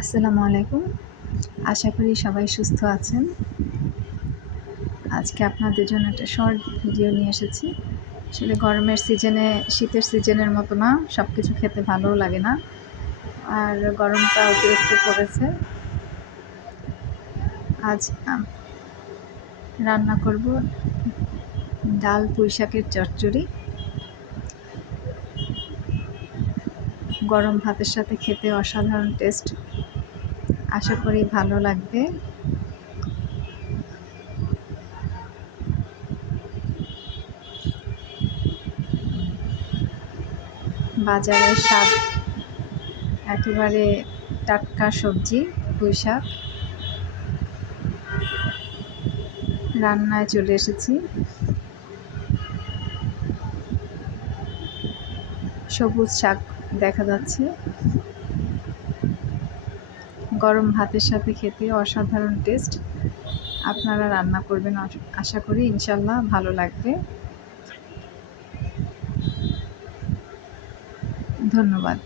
আসসালামু আলাইকুম। আশা করি সবাই সুস্থ আছেন। আজকে আপনাদের জন্য একটা শর্ট ভিডিও নিয়ে এসেছি। আসলে গরমের সিজনে, শীতের সিজনের মতো না, সব কিছু খেতে ভালোও লাগে না। আর গরমটা অতিরিক্ত পড়েছে। আজ রান্না করব ডাল পুঁই শাকের চচ্চড়ি। গরম ভাতের সাথে খেতে অসাধারণ টেস্ট। আশা করি ভালো লাগবে। বাজারের স্বাদ একেবারে টাটকা সবজি পুঁই শাক। রান্নায় চলে এসেছি। সবুজ শাক দেখা যাচ্ছে। গরম ভাতের সাথে খেতে অসাধারণ টেস্ট। আপনারা রান্না করবেন, আশা করি ইনশাল্লাহ ভালো লাগবে। ধন্যবাদ।